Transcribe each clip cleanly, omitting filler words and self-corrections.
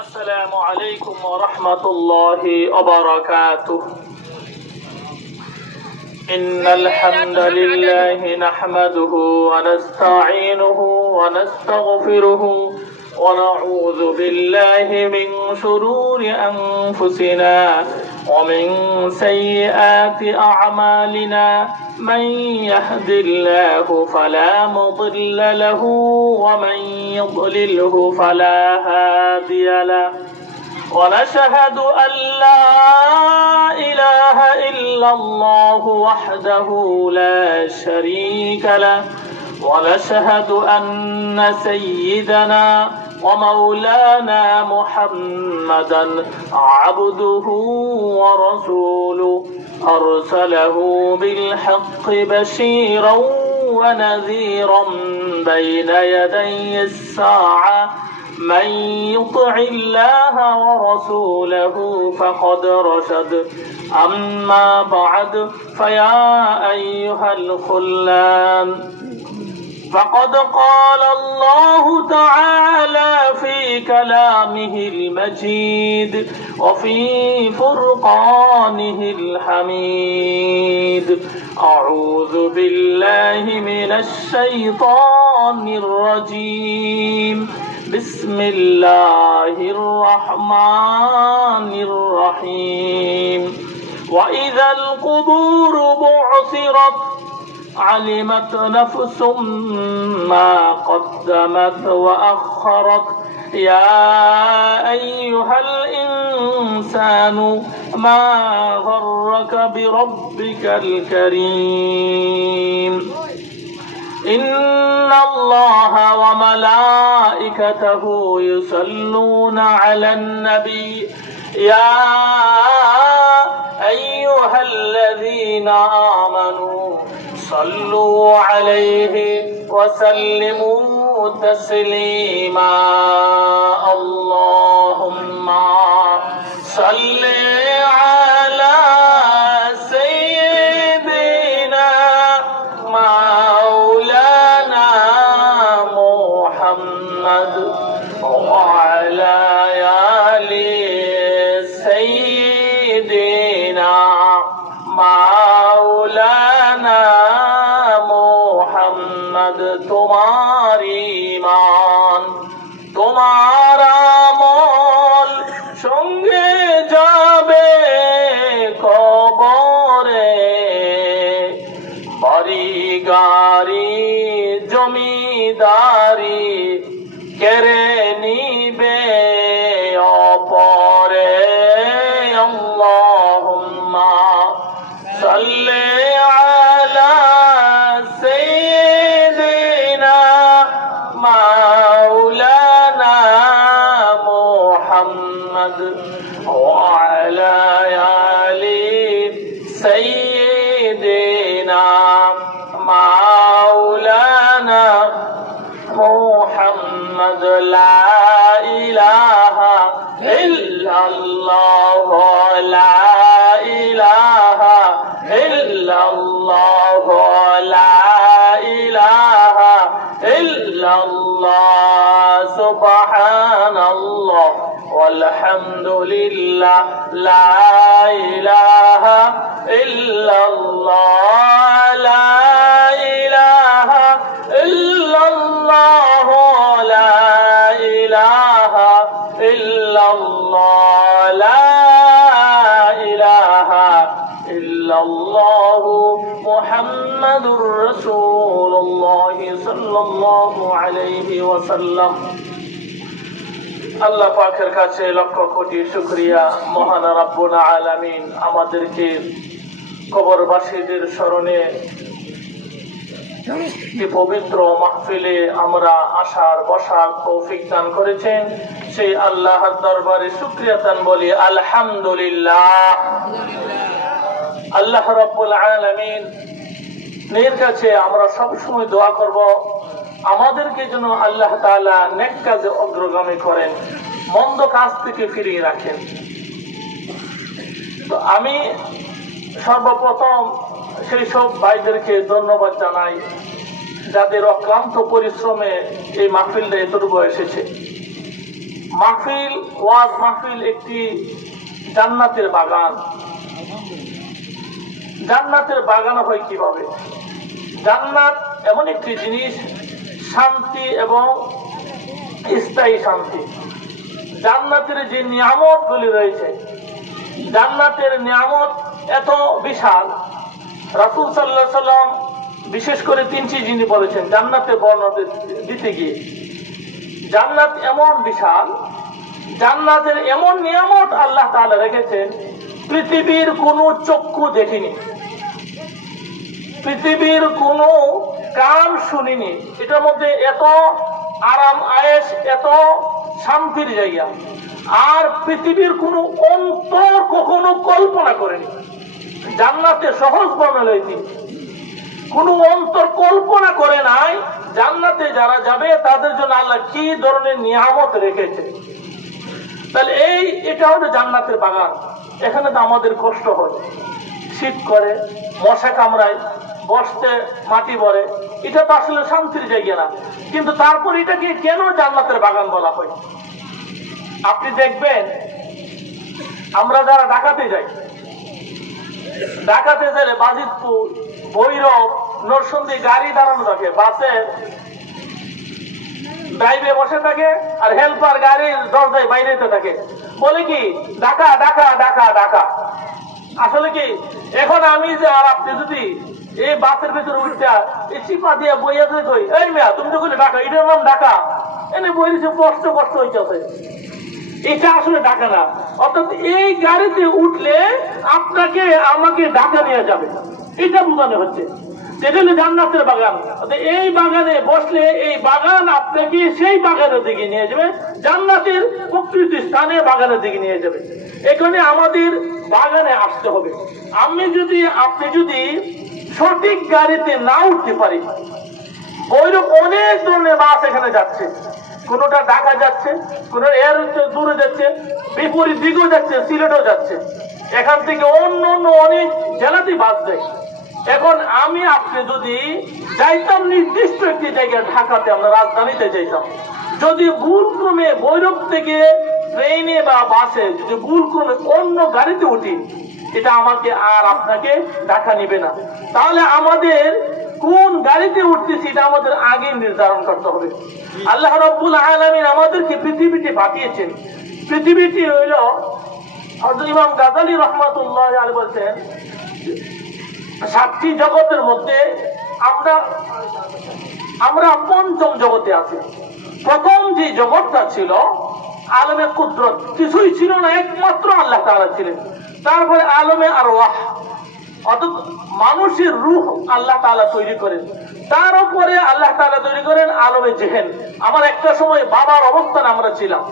السلام عليكم ورحمة الله وبركاته. إن الحمد لله نحمده ونستعينه ونستغفره ونعوذ بالله من شرور أنفسنا ومن سيئات أعمالنا. من يهد الله فلا مضل له ومن يضلله فلا هادي له. ونشهد أن لا إله إلا الله وحده لا شريك له. ونشهد أن سيدنا ومولانا محمدا عبده ورسوله أرسله بالحق بشيرا ونذيرا بين يدي الساعة. من يطع الله ورسوله فقد رشد. أما بعد فيا أيها الخلان، فقد قال الله تعالى في كلامه المجيد وفي فرقانه الحميد: أعوذ بالله من الشيطان الرجيم. بسم الله الرحمن الرحيم. وإذا القبور بعثرت علمت نفس ما قدمت وأخرت. يا أيها الإنسان ما غرك بربك الكريم. إن الله وملائكته يصلون على النبي. يا أيها الذين آمنوا صلوا عليه وسلموا تسليما. اللهم صل على سيدنا مولانا محمد وعلى آل سيدنا مولانا محمد। तुम्हारी ईमान तुम्हारा আমল সঙ্গে যাবে কবরে। বাড়ি গাড়ি জমিদারি কেড়ে নিবে অপরে। আল্লাহুম্মা সাল্লি আলা সাইয়্যিদিনা মাওলানা মুহাম্মদ ওয়া আলা আলি সাইয়্যিদিনা মাওলানা মুহাম্মদ। লা ইলাহা ইল্লাল্লাহ লা ইলাহা ইল্লাল্লাহ লা ইলাহা ইল্লাল্লাহ সুবহানাল্লাহ ওয়ালহামদুলিল্লাহ লা ইলাহা ইল্লাল্লাহ লা ইলাহা ইল্লাল্লাহ লা ইলাহা ইল্লাল্লাহ লা ইলাহা ইল্লাল্লাহ মুহাম্মাদুর রাসূলুল্লাহ সাল্লাল্লাহু আলাইহি ওয়াসাল্লাম। আল্লাহ পাকের কাছে লক্ষ কোটি শুকরিয়া। মহান রব্বুল আলামিন আমাদেরকে কবরবাসীদের স্মরণে এই পবিত্র মাহফিলে আমরা আসার বসার তৌফিক দান করেছেন। সেই আল্লাহর দরবারে শুকরিয়া দান বলি আলহামদুলিল্লাহ। আল্লাহ রাব্বুল আলামিন এর কাছে আমরা সব সময় দোয়া করব আমাদেরকে যেন আল্লাহ তাআলা নেক কাজে অগ্রগামী করেন, মন্দ কাজ থেকে ফিরিয়ে রাখেন। তো আমি সর্বপ্রথম সেই সব ভাইদেরকে ধন্যবাদ জানাই যাদের অক্লান্ত পরিশ্রমে এই মাহফিলটা এতটুকু এসেছে। মাহফিল, ওয়াজ মাহফিল একটি জান্নাতের বাগান। জান্নাতের বাগান হয় কিভাবে? জান্নাত এমন একটি জিনিস, শান্তি এবং স্থায়ী শান্তি। জান্নাতের যে নিয়ামত গুলি রয়েছে, জান্নাতের নিয়ামত এত বিশাল। রাসূল সাল্লাল্লাহু আলাইহি সাল্লাম বিশেষ করে তিনটি জিনিস বলেছেন জান্নাতের বর্ণনা দিতে গিয়ে। জান্নাত এমন বিশাল, জান্নাতের এমন নিয়ামত আল্লাহ তাআলা রেখেছেন পৃথিবীর কোনো চক্ষু দেখেনি, পৃথিবীর কোনো কান শুনিনি। এটার মধ্যে এত আরাম আয়েশ, এত শান্তির জায়গা আর পৃথিবীর কোনো অন্তর কখনো কল্পনা করেনি। জান্নাতে সহজ বর্ণনা হয়েছে, কোনো অন্তর কল্পনা করে নাই জান্নাতে যারা যাবে তাদের জন্য আল্লাহ কি ধরনের নিয়ামত রেখেছে। তাহলে এটা হলো জান্নাতের বাগান। এখানে তো আমাদের কষ্ট হয়, শীত করে, মশা কামড়ায়, বসতে মাটি ভরে, এটা তো আসলে শান্তির জায়গা না। কিন্তু তারপর এটাকে কেন জান্নাতের বাগান বলা হয়? আপনি দেখবেন আমরা যারা ঢাকাতে যাই, ঢাকাতে গেলে বাজিতপুর, ভৈরব, নরসিংদী গাড়ি দাঁড়ানো থাকে, বাসের ড্রাইভে বসে থাকে আর হেল্পার গাড়ির দরজায় বাইরেতে থাকে, বলে কি ঢাকা ঢাকা ঢাকা ঢাকা। আসলে কি এখন আমি যে আর আপনি যদি এই বাসের ভিতরে উঠটা এই চিপা দিয়ে বইয়া দিয়ে কই, এই মেয়া তুমি তো কইলে ঢাকা, এটার নাম ঢাকা, এনে বই দিচ্ছে কষ্ট কষ্ট হইতেছে, এটা আসলে ঢাকা না। অর্থাৎ এই গাড়িতে উঠলে আপনাকে আমাকে ঢাকা নিয়ে যাবে, এটা বোঝানো হচ্ছে। যেটা হলো জান্নাতের বাগান। এই বাগানে বসলে এই বাগান আপনাকে সেই বাগানের দিকে নিয়ে যাবে, জান্নাতের প্রকৃত স্থানে বাগানের দিকে নিয়ে যাবে। এখানে আমাদের বাগানে আসতে হবে। আপনি যদি সঠিক গাড়িতে না উঠতে পারি, ওইরকম অনেক ধরনের বাস এখানে যাচ্ছে, কোনোটা ঢাকা যাচ্ছে, কোন এর দূরে যাচ্ছে, বিপরীত দিকেও যাচ্ছে, সিলেটও যাচ্ছে, এখান থেকে অন্য অন্য অনেক জেলাতে বাস যায়। এখন আপনি যদি যাইতাম নির্দিষ্ট একটি জায়গায়, ঢাকাতে আমরা রাজধানীতে যাইতাম, যদি ভুলক্রমে ভৈরব থেকে ট্রেনে বা বাসে যদি ভুলক্রমে অন্য গাড়িতে উঠি, এটা আমাকে আর আপনাকে ঢাকা নিবে না। তাহলে আমাদের কোন গাড়িতে উঠতেছি এটা আমাদের আগে নির্ধারণ করতে হবে। আল্লাহ রাব্বুল আলামিন আমাদেরকে পৃথিবীতে পাঠিয়েছেন। পৃথিবীটি হইল, হযরত ইমাম গাযালী রাহমাতুল্লাহ আলাইহি বলছেন, 7টি জগতের মধ্যে আমরা পঞ্চম জগতে আছি। প্রথম যে জগৎটা ছিল আলমে কুদরত, কিছুই ছিল না, একমাত্র আল্লাহ তাআলা ছিলেন। তারপরে আলমে আরওয়াহ, অর্থাৎ মানুষের রূহ আল্লাহ তাআলা তৈরি করেন। তার উপরে আল্লাহ তাআলা তৈরি করেন আলমে জেহেন। আমার একটা সময় বাবার অবস্থান আমরা ছিলাম,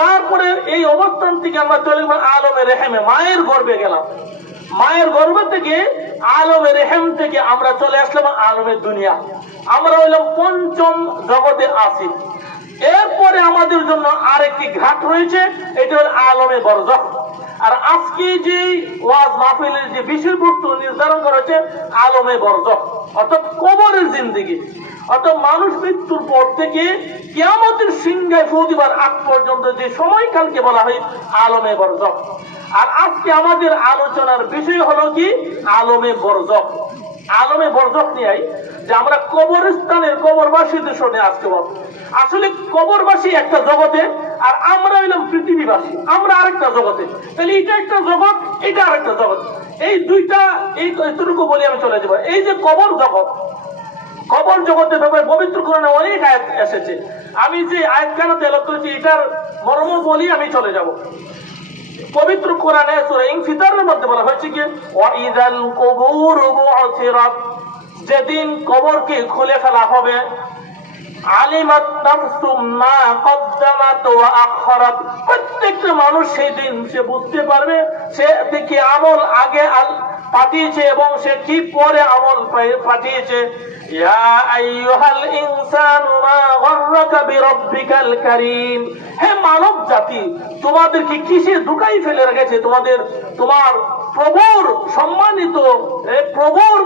তারপরে এই অবস্থান থেকে আমরা চলে গেলাম আলমে রেহেমে, মায়ের গর্ভে গেলাম। মায়ের গর্ভ থেকে আলমে রেহেম থেকে আমরা চলে আসলাম আলমে দুনিয়া। আমরা হইলাম পঞ্চম জগতে আছি। এরপরে আমাদের জন্য আরেকটি ঘাট রয়েছে, এটা হল আলমে বরজখ। আর আজকে যে ওয়াজ মাহফিলের যে বিষয়বস্তু নির্ধারণ করা হয়েছে আলমে বরজখ, অর্থাৎ কবরের জিন্দেগি। অর্থাৎ মানুষ মৃত্যুর পর থেকে কিয়ামতের সিংহায় ফু দিবার আগ পর্যন্ত যে সময়কালকে বলা হয় আলমে বরজখ। আর আজকে আমাদের আলোচনার বিষয় হলো কি আলমে বরজখ। আলমে বরজখ নিয়ে যে আমরা কবরস্থানের কবরবাসীদের শুনে আসতে পারবো। আসলে কবরবাসী একটা জগতে আর আমরা হইলাম পৃথিবীবাসী, আমরা আরেকটা জগতে। তাহলে এটা একটা জগৎ, এটা আরেকটা জগৎ, এই দুইটা এইটুকু বলে আমি চলে যাবো। এই যে কবর জগৎ, কবর জগতের ব্যাপারে পবিত্র কোরআনে অনেক আয়াত এসেছে। আমি যে আয়াতখানা তেলাওয়াত করেছি এটার মর্ম বলি আমি চলে যাব। পবিত্র কোরআনে সূরা ইনফিতারের মধ্যে বলা হয়েছে কি ওয়াইদাল কুবুর বু'থিরাত, যেদিন কবরকে খুলে ফেলা হবে, আলিমাত নাফসুম মা কদ্দামাত ওয়া আখরাত, প্রত্যেকটা মানুষ সেই দিন সে বুঝতে পারবে সে কি আমল আগে পাঠিয়েছে এবং সে কি পরে আমল পাঠিয়েছে। ইয়া আইয়ুহাল ইনসানু মা গররাকা বিরাব্বিকাল কারীম, হে মানব জাতি তোমাদেরকে কিসে ধোঁকায় ফেলে রেখেছে তোমার প্রভুর সম্মানিত প্রভুর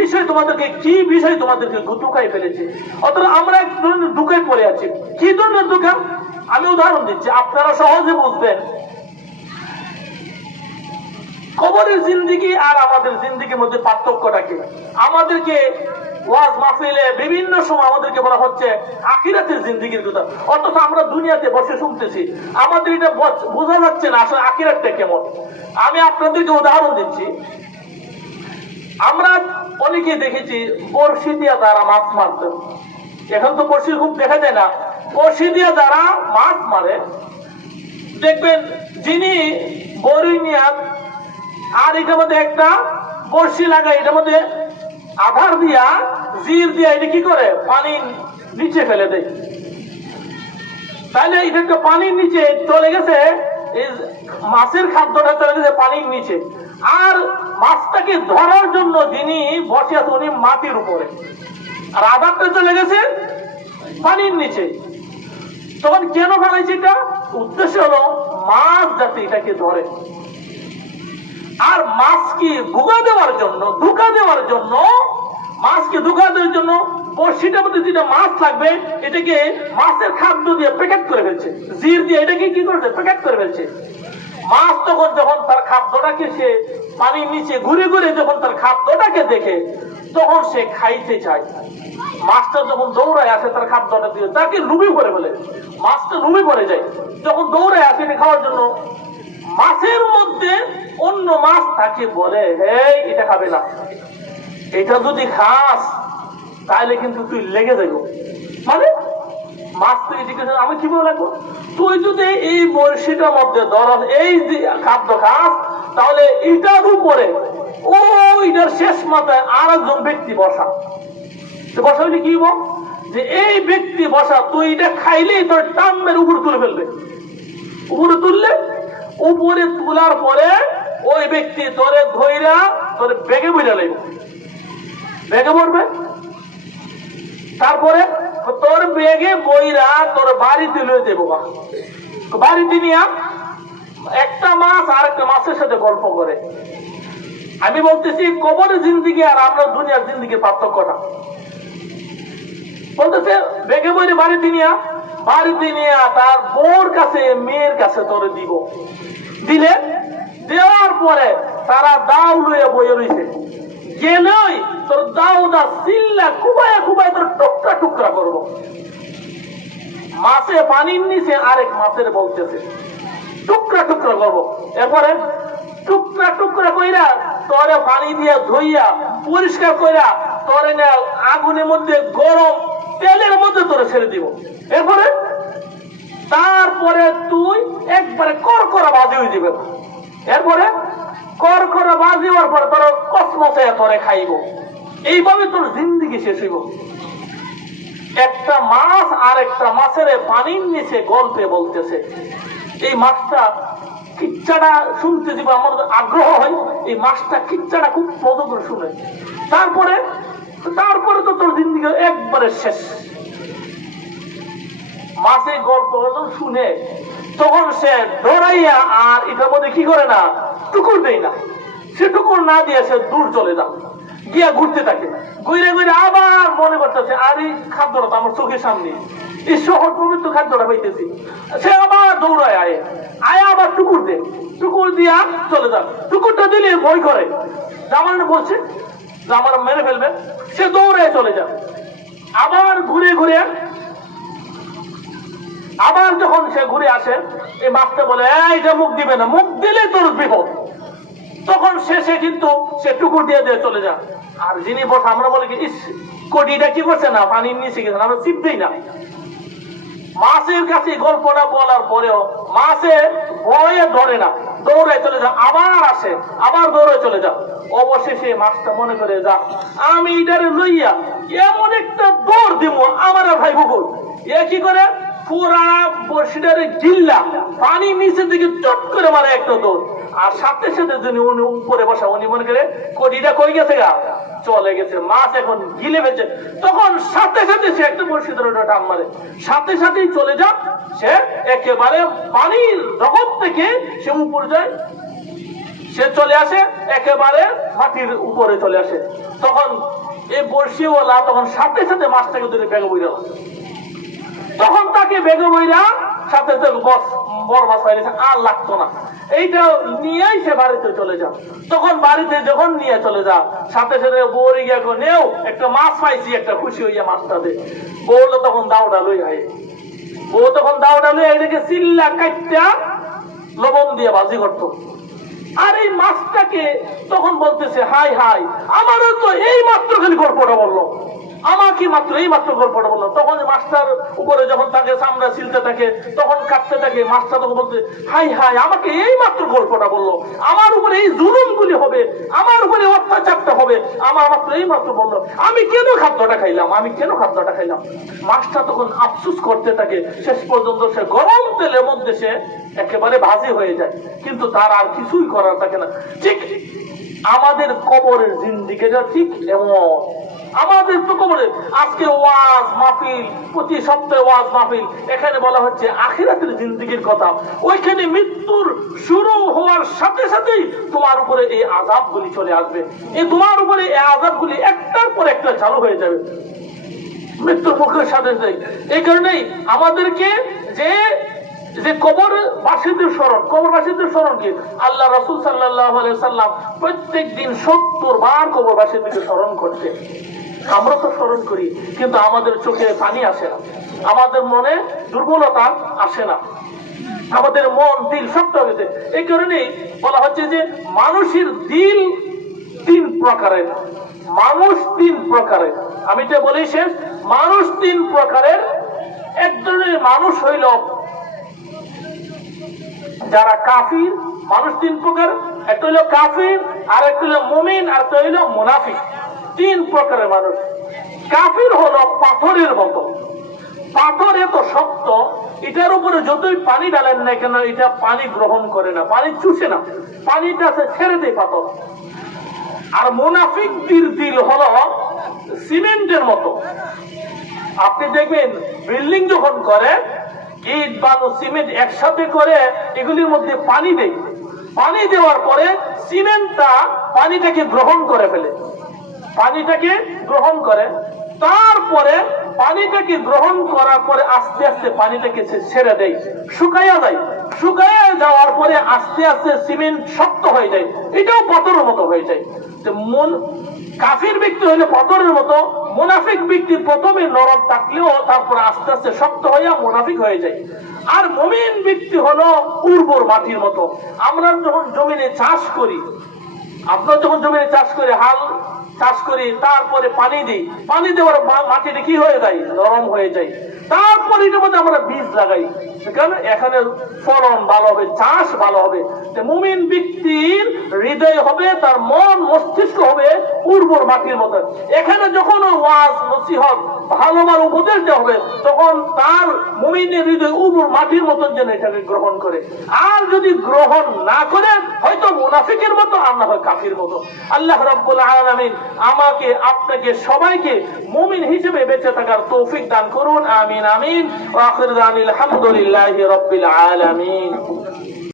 বিষয়, তোমাদেরকে কি বিষয় তোমাদেরকে ধোঁকায় ফেলেছে। অথবা আমরা এক ধরনের ধোঁকায় পড়ে আছি। কি ধরনের ধোঁকা? আমি উদাহরণ দিচ্ছি, আপনারা সহজে বুঝবেন। কবরের জিন্দেগি আর আমাদের জিন্দেগির মধ্যে পার্থক্যটা কি? আমাদেরকে ওয়াজ মাহফিলে বিভিন্ন সময় আমাদেরকে বলা হচ্ছে আখিরাতের জিন্দেগির কথা, অথচ আমরা দুনিয়াতে বসে শুনতেছি, আমাদের এটা বোঝা যাচ্ছে না আসলে আখিরাতটা কেমন। আমি আপনাদেরকে উদাহরণ দিচ্ছি। আমরা অনেকে দেখেছি বড়শি দিয়া যারা মাছ মারত, এখন তো বড়শি খুব দেখা যায় না, বড়শি দিয়া যারা মাছ মারে দেখবেন, যিনি বড়ি নিয়ে আর এটার মধ্যে একটা বড়শি লাগায়, এটার মধ্যে আধার দিয়া জির দিয়া এটা কি করে পানির নিচে ফেলে দেয়। তাহলে এটা পানির নিচে চলে গেছে, এই মাছের খাদ্যটা চলে গেছে পানির নিচে, আর মাছটাকে ধরার জন্য যিনি বসে আছে উনি মাটির উপরে, আর আধারটা চলে গেছে পানির নিচে। তখন কেন বানাইছে এটা? উদ্দেশ্য হলো মাছ যাতে এটাকে ধরে, আর মাছকে ধোকা দেওয়ার জন্য মাছকে ধোকা দেওয়ার জন্য বড়শিটার মধ্যে যেটা মাছ লাগবে এটাকে মাছের খাদ্য দিয়ে প্যাকেট করে ফেলছে, জির দিয়ে এটাকে কি করছে প্যাকেট করে ফেলছে। মাছ তখন যখন তার খাদ্যটাকে সে পানির নিচে ঘুরে ঘুরে যখন তার খাদ্যটাকে দেখে তখন সে খাইতে চায়। মাছটা যখন দৌড়ায় আসে তার খাদ্যটা দিয়ে তাকে লুবি করে ফেলে, মাছটা লুবি পড়ে যায়। যখন দৌড়ায় আসে খাওয়ার জন্য, মাছের মধ্যে অন্য মাছ তাকে বলে, হে এটা খাবে না, এটা যদি খাস তাহলে কিন্তু তুই লেগে যাবো। মানে মাছ তুই জিজ্ঞাসা আমি কিভাবে লাগবো, তুই যদি এই বড়শিটার মধ্যে ধরস এই খাদ্য খাস তাহলে এটার উপরে ওইটার শেষ মাথায় আর একজন ব্যক্তি বসা, বসা হইলে কি বল যে এই ব্যক্তি বসা তুই এটা খাইলেই তোর টাম্বের উপরে তুলে ফেলবে। উপরে তুললে, উপরে তোলার পরে ওই ব্যক্তি তোরে ধইরা তোরে বেগে বইরা লাগবে, বেগে পড়বে। তারপরে তোর বেগে বইরা তোর বাড়িতে লয়ে যাবো, বাড়িতে নিয়ে একটা মাছ আর একটা মাছের সাথে গল্প করে। আমি বলতেছি কবরের জিন্দেগি আর আমরা দুনিয়ার জিন্দেগির পার্থক্যটা বলতেছে, বেগে বইরে বাড়িতে নিয়ে তার বউর কাছে মেয়ের কাছে তোরে দিব, দিলে দেওয়ার পরে তারা দাও লইয়া বইয়ে রয়েছে, গেলেই তোর দাও দা সিল্লা কুবায় তোর টুকরা টুকরা করবো। মাছে পানির নিচে আরেক মাছের বলতেছে টুকরা টুকরা করবো, এরপরে টুকরা টুকরা কইরা তোরে পানি দিয়ে ধুইয়া পরিষ্কার কইরা তোরে আগুনের মধ্যে গরম তেলের মধ্যে তোরে ছেড়ে দিব। এরপরে তারপরে তুই একবারে করকরা বাজি হয়ে যাবে, এরপরে করকরা বাজি হওয়ার পরে তোর কসমসে তোরে খাইব। এইভাবে তোর জিন্দেগি শেষ হইব। একটা মাছ আর একটা মাছের পানির নিচে গল্পে বলতেছে, এই মাছটা কিচ্ছাটা শুনতে দিব আমার আগ্রহ হয়, এই মাছটা কিচ্ছাটা খুব মজা করে শুনে, তারপরে তো তোর জিন্দেগি একবারে শেষ। মাছের গল্প শুনে তখন সে ডরাইয়া আর এটার মধ্যে কি করে না, টুকুর দেয় না, সে টুকুর না দিয়ে সে দূর চলে যায়, গিয়া ঘুরতে থাকে, ঘুরে ঘুরে আবার মনে করতেছে আর এই খাদ্যটা তো আমার চোখের সামনে, এই শহর পবিত্র খাদ্যটা পাইতেছি। সে আবার দৌড়ায় আয় আবার টুকুর দিয়া চলে যান। টুকুরটা দিলে ভয় করে, আমার বলছে আমার মেরে ফেলবে, সে দৌড়ায় চলে যান। আবার ঘুরে ঘুরে আবার যখন সে ঘুরে আসে, এই মাছটা বলে এইটা মুখ দিবে না, মুখ দিলে তোর বিপদ। তখন শেষে কিন্তু সে টুকুর দিয়ে চলে যায়। আর যিনি বসে আমরা বলি কি ইস কটিটা কি করছে না পানির নিচে গেছে, আমরা চিপ দিই না। মাছের কাছে গল্পটা বলার পরেও মাছে ভয়ে ধরে না, দৌড়ায় চলে যা, আবার আসে আবার দৌড়ায় চলে যা। অবশেষে মাছটা মনে করে যা আমি এটারে লইয়া এমন একটা দৌড় দিব আমার ভাই বুকুর, এ কি করে পুরা বর্ষিটারে গিল্লা পানির নিচের দিকে চট করে মারে একটা দৌড়। আর সাথে সাথে যিনি উনি উপরে বসা উনি মনে করে কটিটা কই গেছে গা, চলে গেছে, মাছ এখন গিলে ফেলছে। তখন সাথে সাথে সে একটা বর্ষি ধরে টান মারে, সাথে সাথেই চলে যাক, সে একেবারে পানির জগৎ থেকে সে উপরে যায়, সে চলে আসে একেবারে মাটির উপরে চলে আসে। তখন এই বর্ষিওয়ালা তখন সাথে সাথে মাছটাকে ধরে বেগে বইরা, তখন তাকে বেগে বইরা সাথে সাথে বস বড় মাছ পাই গেছে, আর লাগতো না, এইটা নিয়েই সে বাড়িতে চলে যাও। তখন বাড়িতে যখন নিয়ে চলে যা, সাথে সাথে বউরে গিয়ে নেও একটা মাছ পাইছি, একটা খুশি হইয়া মাছটা দে। বউলো তখন দাওটা লই হয়, বউ তখন দাওটা লই এটাকে চিল্লা কাটটা লবণ দিয়ে ভাজি করতো। আর এই মাছটাকে তখন বলতেছে, হাই হাই, আমারও তো এই মাত্র খালি গল্পটা বললো, আমাকে মাত্র এই মাত্র গল্পটা বললো। তখন মাছটার উপরে যখন তাকে চামড়া ছিলতে থাকে, তখন কাটতে থাকে, মাছটা তখন বলতে, হাই হাই, আমাকে এই মাত্র গল্পটা বললো, আমার উপরে এই জুলুমগুলি হবে, আমার উপরে অত্যাচারটা হবে, আমার মাত্র এই মাত্র বললো, আমি কেন খাদ্যটা খাইলাম, আমি কেন খাদ্যটা খাইলাম। মাছটা তখন আফসুস করতে থাকে, শেষ পর্যন্ত সে গরম তেলের মধ্যে সে একেবারে ভাজি হয়ে যায়, কিন্তু তার আর কিছুই করার থাকে না। ঠিক আমাদের কবরের জিন্দিগিটা ঠিক এমন। আমাদের তো কবরে আজকে ওয়াজ মাহফিল, প্রতি সপ্তাহে ওয়াজ মাহফিল, এখানে বলা হচ্ছে আখিরাতের জিন্দিগির কথা। ওইখানে মৃত্যুর শুরু হওয়ার সাথে সাথেই তোমার উপরে এই আযাবগুলি চলে আসবে, এই তোমার উপরে এই আযাবগুলি একটার পর একটা চালু হয়ে যাবে মৃত্যুর মুখের সাথে সাথে। এই কারণেই আমাদেরকে যে যে কবরবাসীদের স্মরণ, কবরবাসীদের স্মরণ কি, আল্লাহ রাসূল সাল্লাল্লাহু আলাইহি সাল্লাম প্রত্যেক দিন 70 বার কবরবাসীদেরকে স্মরণ করতেন। আমরা তো স্মরণ করি, কিন্তু আমাদের চোখে পানি আসে না, আমাদের মনে দুর্বলতা আসে না, আমাদের মন দিল শক্ত হয়েছে। এই কারণেই বলা হচ্ছে যে মানুষের দিল 3 প্রকারের, মানুষ 3 প্রকারের। আমি তো বলি শেষ, মানুষ 3 প্রকারের। এক ধরনের মানুষ হইল যারা কাফির, মানুষ 3 প্রকার, একটা হইল কাফির, আর একটা হইল মুমিন, আর একটা হইল মুনাফিক। 3 প্রকারের মানুষ। কাফির হলো পাথরের মতো, পাথর এত শক্ত, এটার উপরে যতই পানি ডালেন না কেন এটা পানি গ্রহণ করে না, পানি চুষে না, পানিটা ছেড়ে দেয় পাথর। আর মুনাফিকদের দিল হলো সিমেন্টের মতো। আপনি দেখবেন বিল্ডিং যখন করে, ইট বালু সিমেন্ট একসাথে করে এগুলির মধ্যে পানি দেয়, পানি দেওয়ার পরে সিমেন্টটা পানিটাকে গ্রহণ করে ফেলে, পানিটাকে গ্রহণ করে, তারপরে পানিটাকে গ্রহণ করার পরে আস্তে আস্তে পানিটাকে ছেড়ে দেয়, শুকাইয়া যায়, শুকাইয়া যাওয়ার পরে আস্তে আস্তে সিমেন্ট শক্ত হয়ে যায়, এটাও পাথরের মতো হয়ে যায়। কাফির ব্যক্তি হইলে পাথরের মতো, মুনাফিক ব্যক্তি প্রথমে নরম থাকলেও তারপরে আস্তে আস্তে শক্ত হইয়া মুনাফিক হয়ে যায়। আর মুমিন ব্যক্তি হলো উর্বর মাটির মতো। আমরা যখন জমিনে চাষ করি, আপনারা যখন জমিনে চাষ করে হাল চাষ করি, তারপরে পানি দিই, পানি দেওয়ার মাটিটা কি হয়ে যায়, নরম হয়ে যায়, তারপরে এটার মধ্যে আমরা বীজ লাগাই, কারণ এখানে ফলন ভালো হবে, চাষ ভালো হবে। মুমিন ব্যক্তির হৃদয় হবে, তার মন মস্তিষ্ক হবে উর্বর মাটির মতো। এখানে যখন ওয়াজ নসিহত ভালো ভালো উপদেশ দেওয়া হবে, তখন তার মুমিনের হৃদয় উর্বর মাটির মতন যেন এটাকে গ্রহণ করে। আর যদি গ্রহণ না করে, হয়তো মুনাফিকের মতো, আর না হয় কাফির মতো। আল্লাহ রাব্বুল আলামিন আমাকে আপনাকে সবাইকে মুমিন হিসেবে বেঁচে থাকার তৌফিক দান করুন। আমিন আমিন। ওয়া আখিরু দাওয়ানা আলহামদুলিল্লাহি রাব্বিল আলামিন।